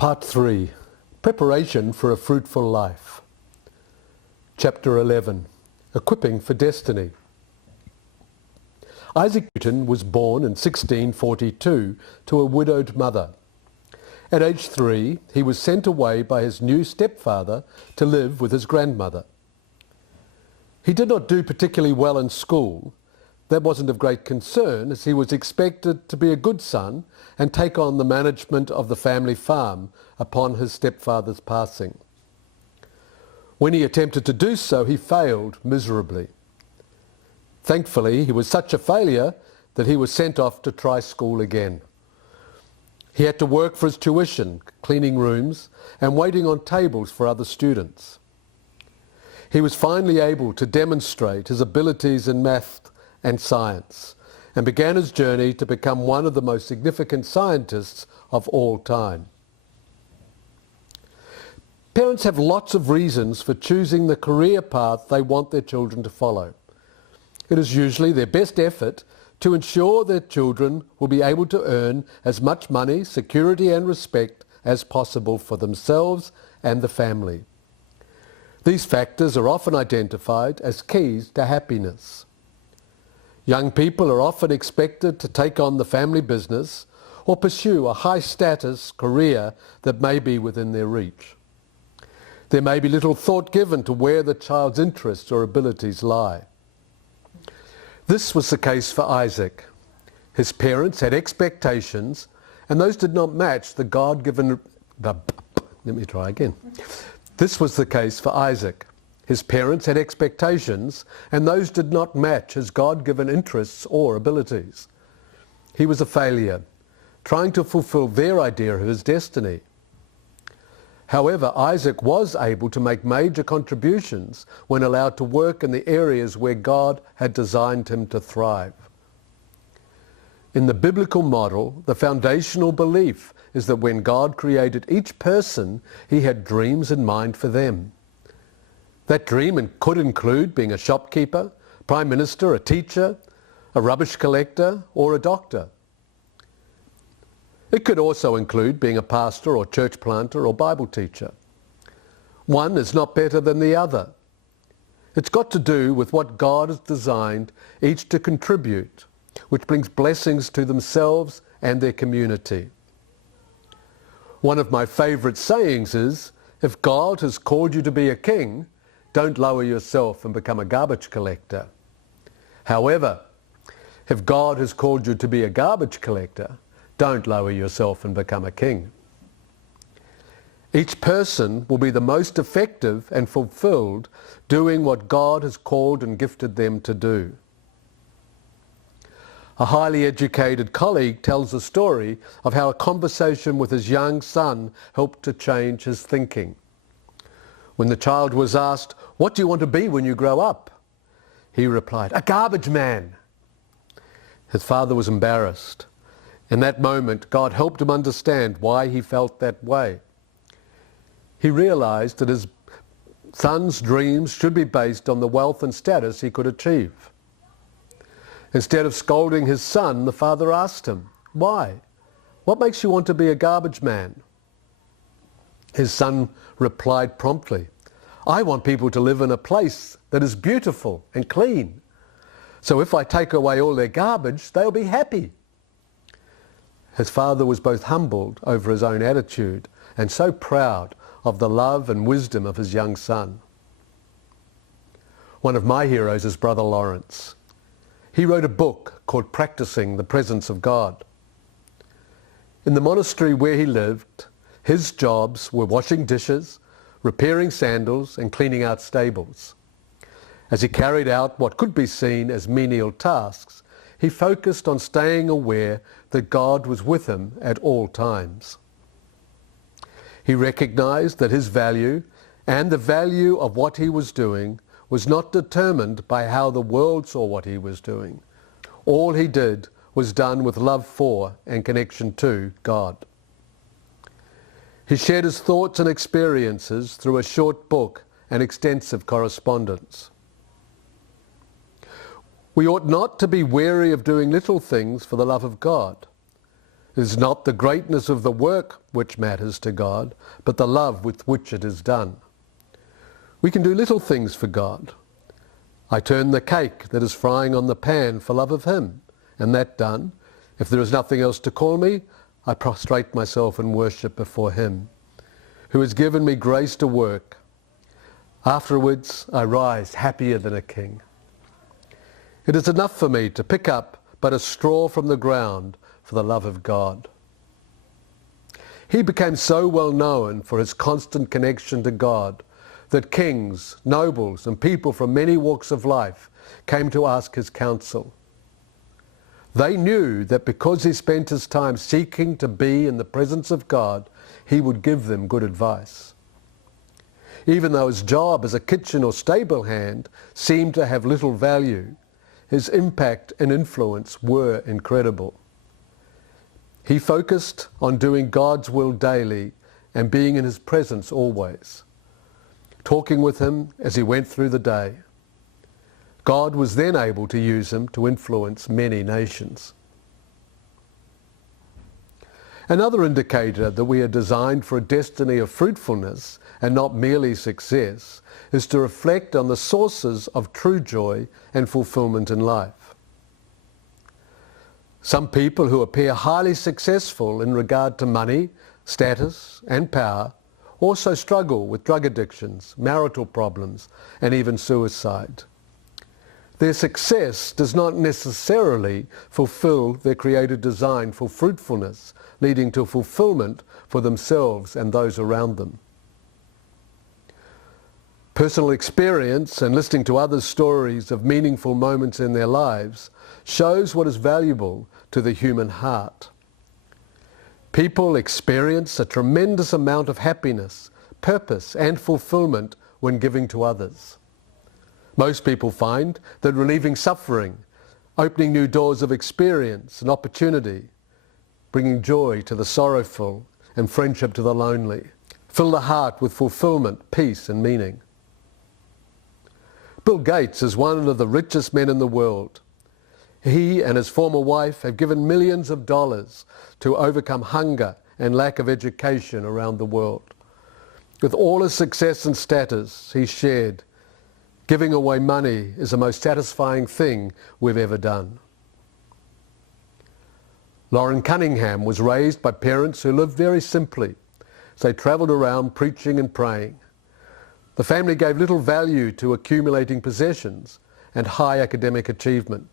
Part 3. Preparation for a Fruitful Life. Chapter 11. Equipping for Destiny. Isaac Newton was born in 1642 to a widowed mother. At age 3, he was sent away by his new stepfather to live with his grandmother. He did not do particularly well in school. That wasn't of great concern, as he was expected to be a good son and take on the management of the family farm upon his stepfather's passing. When he attempted to do so, he failed miserably. Thankfully, he was such a failure that he was sent off to try school again. He had to work for his tuition, cleaning rooms and waiting on tables for other students. He was finally able to demonstrate his abilities in math and science, and began his journey to become one of the most significant scientists of all time. Parents have lots of reasons for choosing the career path they want their children to follow. It is usually their best effort to ensure their children will be able to earn as much money, security and respect as possible for themselves and the family. These factors are often identified as keys to happiness. Young people are often expected to take on the family business or pursue a high-status career that may be within their reach. There may be little thought given to where the child's interests or abilities lie. This was the case for Isaac. His parents had expectations, and those did not match the God-given... This was the case for Isaac. His parents had expectations, and those did not match his God-given interests or abilities. He was a failure, trying to fulfill their idea of his destiny. However, Isaac was able to make major contributions when allowed to work in the areas where God had designed him to thrive. In the biblical model, the foundational belief is that when God created each person, he had dreams in mind for them. That dream could include being a shopkeeper, prime minister, a teacher, a rubbish collector, or a doctor. It could also include being a pastor or church planter or Bible teacher. One is not better than the other. It's got to do with what God has designed each to contribute, which brings blessings to themselves and their community. One of my favourite sayings is, if God has called you to be a king, don't lower yourself and become a garbage collector. However, if God has called you to be a garbage collector, don't lower yourself and become a king. Each person will be the most effective and fulfilled doing what God has called and gifted them to do. A highly educated colleague tells a story of how a conversation with his young son helped to change his thinking. When the child was asked, "What do you want to be when you grow up?" he replied, "A garbage man." His father was embarrassed. In that moment, God helped him understand why he felt that way. He realized that his son's dreams should be based on the wealth and status he could achieve. Instead of scolding his son, the father asked him, "Why? What makes you want to be a garbage man?" His son replied promptly, "I want people to live in a place that is beautiful and clean. So if I take away all their garbage, they'll be happy." His father was both humbled over his own attitude and so proud of the love and wisdom of his young son. One of my heroes is Brother Lawrence. He wrote a book called Practicing the Presence of God. In the monastery where he lived, his jobs were washing dishes, repairing sandals, and cleaning out stables. As he carried out what could be seen as menial tasks, he focused on staying aware that God was with him at all times. He recognized that his value and the value of what he was doing was not determined by how the world saw what he was doing. All he did was done with love for and connection to God. He shared his thoughts and experiences through a short book and extensive correspondence. We ought not to be weary of doing little things for the love of God. It is not the greatness of the work which matters to God, but the love with which it is done. We can do little things for God. I turn the cake that is frying on the pan for love of Him, and that done, if there is nothing else to call me, I prostrate myself in worship before Him, who has given me grace to work. Afterwards, I rise happier than a king. It is enough for me to pick up but a straw from the ground for the love of God. He became so well known for his constant connection to God that kings, nobles, and people from many walks of life came to ask his counsel. They knew that because he spent his time seeking to be in the presence of God, he would give them good advice. Even though his job as a kitchen or stable hand seemed to have little value, his impact and influence were incredible. He focused on doing God's will daily and being in His presence always, talking with Him as he went through the day. God was then able to use him to influence many nations. Another indicator that we are designed for a destiny of fruitfulness and not merely success is to reflect on the sources of true joy and fulfillment in life. Some people who appear highly successful in regard to money, status, and power also struggle with drug addictions, marital problems, and even suicide. Their success does not necessarily fulfill their created design for fruitfulness, leading to fulfillment for themselves and those around them. Personal experience and listening to others' stories of meaningful moments in their lives shows what is valuable to the human heart. People experience a tremendous amount of happiness, purpose, and fulfillment when giving to others. Most people find that relieving suffering, opening new doors of experience and opportunity, bringing joy to the sorrowful and friendship to the lonely, fill the heart with fulfillment, peace, and meaning. Bill Gates is one of the richest men in the world. He and his former wife have given millions of dollars to overcome hunger and lack of education around the world. With all his success and status, he shared, "Giving away money is the most satisfying thing we've ever done." Lauren Cunningham was raised by parents who lived very simply, as they travelled around preaching and praying. The family gave little value to accumulating possessions and high academic achievement.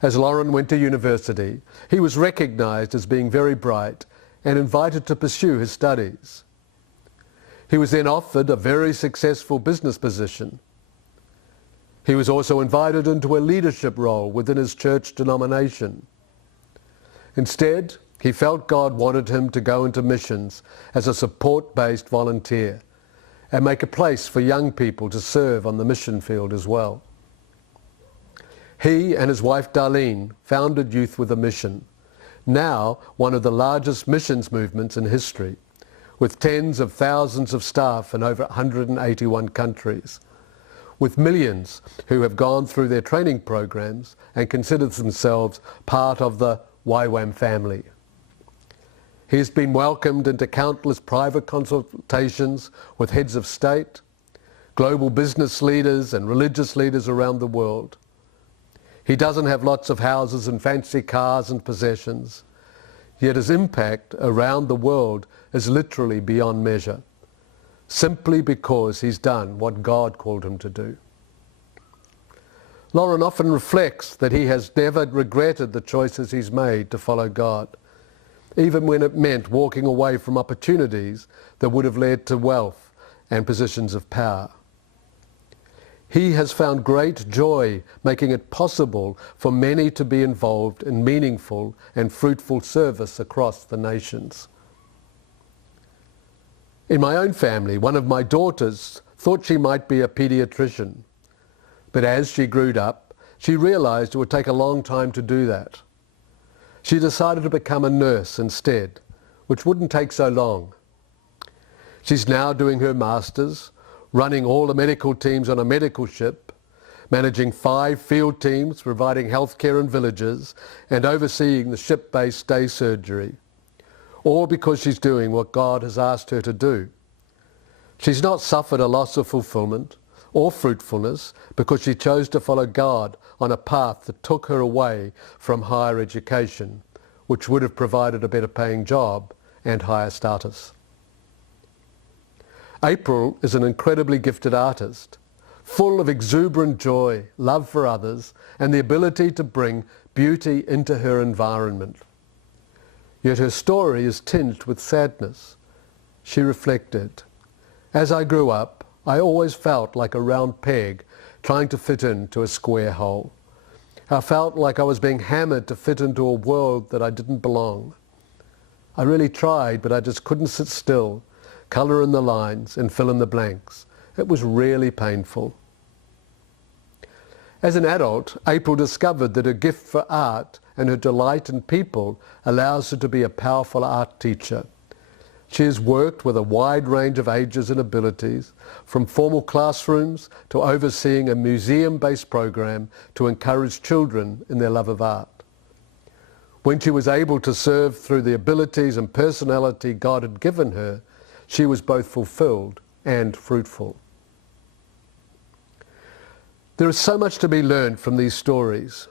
As Lauren went to university, he was recognised as being very bright and invited to pursue his studies. He was then offered a very successful business position. He was also invited into a leadership role within his church denomination. Instead, he felt God wanted him to go into missions as a support-based volunteer and make a place for young people to serve on the mission field as well. He and his wife Darlene founded Youth with a Mission, now one of the largest missions movements in history, with tens of thousands of staff in over 181 countries, with millions who have gone through their training programs and consider themselves part of the YWAM family. He has been welcomed into countless private consultations with heads of state, global business leaders and religious leaders around the world. He doesn't have lots of houses and fancy cars and possessions, yet his impact around the world is literally beyond measure, simply because he's done what God called him to do. Lauren often reflects that he has never regretted the choices he's made to follow God, even when it meant walking away from opportunities that would have led to wealth and positions of power. He has found great joy making it possible for many to be involved in meaningful and fruitful service across the nations. In my own family, one of my daughters thought she might be a pediatrician, but as she grew up, she realized it would take a long time to do that. She decided to become a nurse instead, which wouldn't take so long. She's now doing her master's, running all the medical teams on a medical ship, managing 5 field teams, providing healthcare in villages, and overseeing the ship-based day surgery. All because she's doing what God has asked her to do. She's not suffered a loss of fulfillment or fruitfulness because she chose to follow God on a path that took her away from higher education, which would have provided a better paying job and higher status. April is an incredibly gifted artist, full of exuberant joy, love for others, and the ability to bring beauty into her environment. Yet her story is tinged with sadness. She reflected, "As I grew up, I always felt like a round peg trying to fit into a square hole. I felt like I was being hammered to fit into a world that I didn't belong. I really tried, but I just couldn't sit still, colour in the lines and fill in the blanks. It was really painful." As an adult, April discovered that her gift for art and her delight in people allows her to be a powerful art teacher. She has worked with a wide range of ages and abilities, from formal classrooms to overseeing a museum-based program to encourage children in their love of art. When she was able to serve through the abilities and personality God had given her, she was both fulfilled and fruitful. There is so much to be learned from these stories.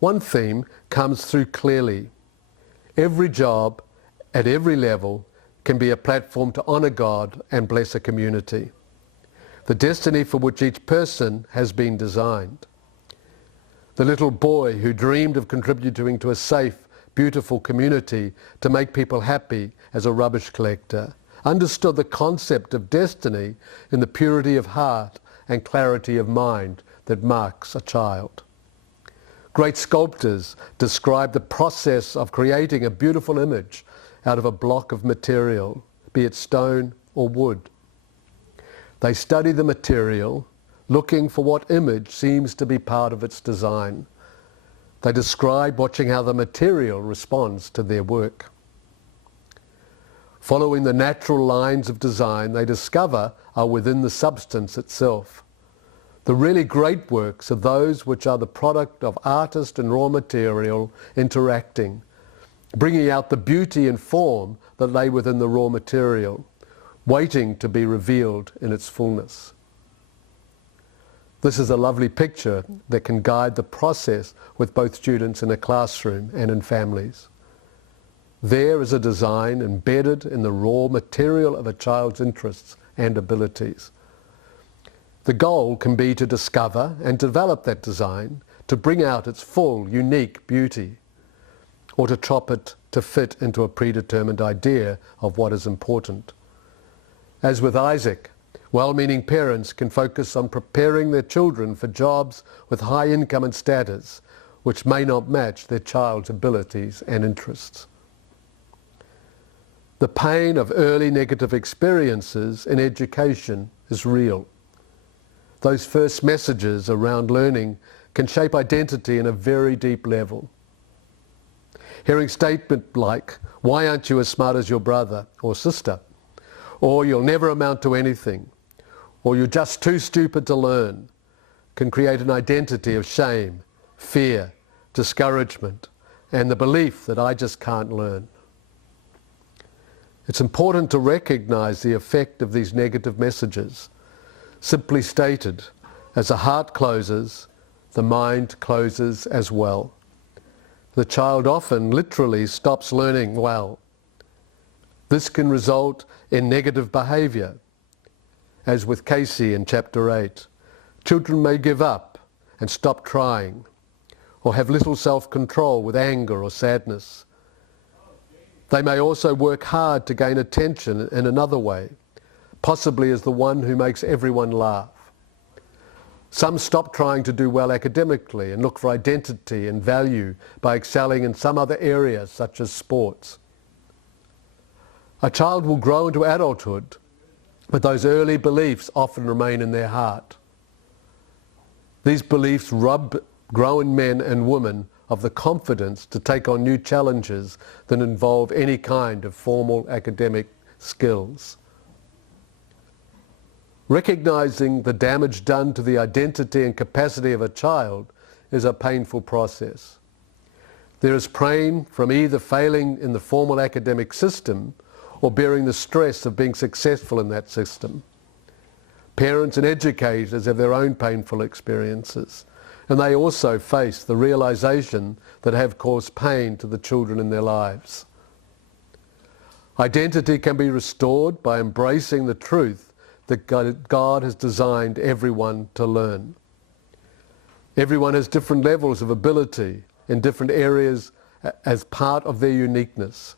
One theme comes through clearly. Every job, at every level, can be a platform to honour God and bless a community. The destiny for which each person has been designed. The little boy who dreamed of contributing to a safe, beautiful community to make people happy as a rubbish collector understood the concept of destiny in the purity of heart and clarity of mind that marks a child. Great sculptors describe the process of creating a beautiful image out of a block of material, be it stone or wood. They study the material, looking for what image seems to be part of its design. They describe watching how the material responds to their work. Following the natural lines of design they discover are within the substance itself. The really great works are those which are the product of artist and raw material interacting, bringing out the beauty and form that lay within the raw material, waiting to be revealed in its fullness. This is a lovely picture that can guide the process with both students in a classroom and in families. There is a design embedded in the raw material of a child's interests and abilities. The goal can be to discover and develop that design to bring out its full, unique beauty, or to chop it to fit into a predetermined idea of what is important. As with Isaac, well-meaning parents can focus on preparing their children for jobs with high income and status, which may not match their child's abilities and interests. The pain of early negative experiences in education is real. Those first messages around learning can shape identity in a very deep level. Hearing statements like, "Why aren't you as smart as your brother or sister?" or "You'll never amount to anything," or "You're just too stupid to learn," can create an identity of shame, fear, discouragement, and the belief that I just can't learn. It's important to recognize the effect of these negative messages. Simply stated, as the heart closes, the mind closes as well. The child often literally stops learning well. This can result in negative behaviour. As with Casey in chapter 8, children may give up and stop trying, or have little self-control with anger or sadness. They may also work hard to gain attention in another way, possibly as the one who makes everyone laugh. Some stop trying to do well academically and look for identity and value by excelling in some other area, such as sports. A child will grow into adulthood, but those early beliefs often remain in their heart. These beliefs rob grown men and women of the confidence to take on new challenges that involve any kind of formal academic skills. Recognizing the damage done to the identity and capacity of a child is a painful process. There is pain from either failing in the formal academic system or bearing the stress of being successful in that system. Parents and educators have their own painful experiences, and they also face the realization that have caused pain to the children in their lives. Identity can be restored by embracing the truth that God has designed everyone to learn. Everyone has different levels of ability in different areas as part of their uniqueness.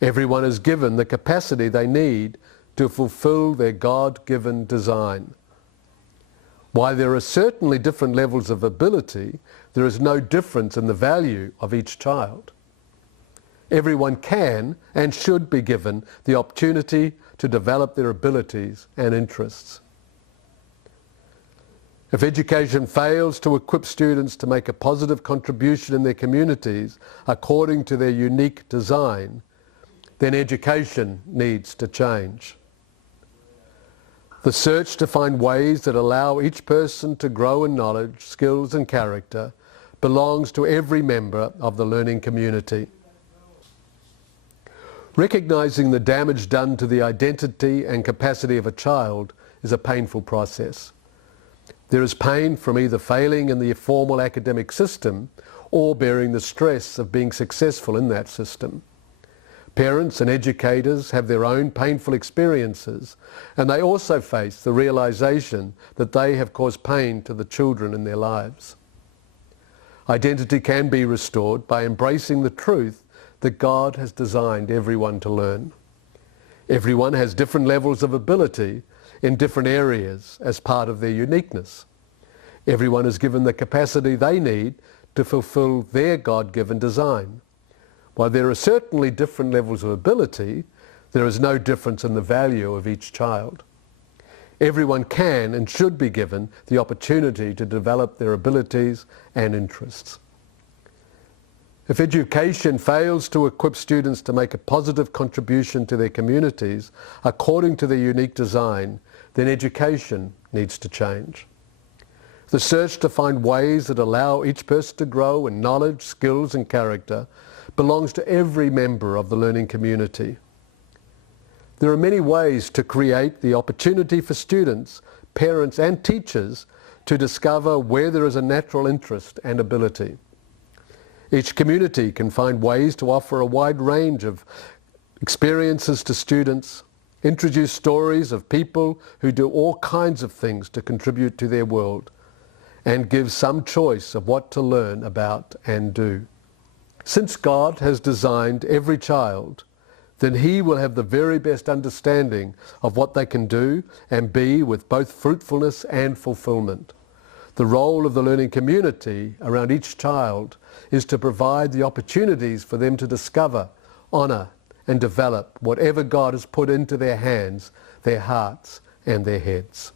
Everyone is given the capacity they need to fulfill their God-given design. While there are certainly different levels of ability, there is no difference in the value of each child. Everyone can and should be given the opportunity to develop their abilities and interests. If education fails to equip students to make a positive contribution in their communities according to their unique design, then education needs to change. The search to find ways that allow each person to grow in knowledge, skills and character belongs to every member of the learning community. Recognizing the damage done to the identity and capacity of a child is a painful process. There is pain from either failing in the formal academic system or bearing the stress of being successful in that system. Parents and educators have their own painful experiences, and they also face the realization that they have caused pain to the children in their lives. Identity can be restored by embracing the truth that God has designed everyone to learn. Everyone has different levels of ability in different areas as part of their uniqueness. Everyone is given the capacity they need to fulfill their God-given design. While there are certainly different levels of ability, there is no difference in the value of each child. Everyone can and should be given the opportunity to develop their abilities and interests. If education fails to equip students to make a positive contribution to their communities according to their unique design, then education needs to change. The search to find ways that allow each person to grow in knowledge, skills and character belongs to every member of the learning community. There are many ways to create the opportunity for students, parents and teachers to discover where there is a natural interest and ability. Each community can find ways to offer a wide range of experiences to students, introduce stories of people who do all kinds of things to contribute to their world, and give some choice of what to learn about and do. Since God has designed every child, then He will have the very best understanding of what they can do and be with both fruitfulness and fulfillment. The role of the learning community around each child is to provide the opportunities for them to discover, honour and develop whatever God has put into their hands, their hearts and their heads.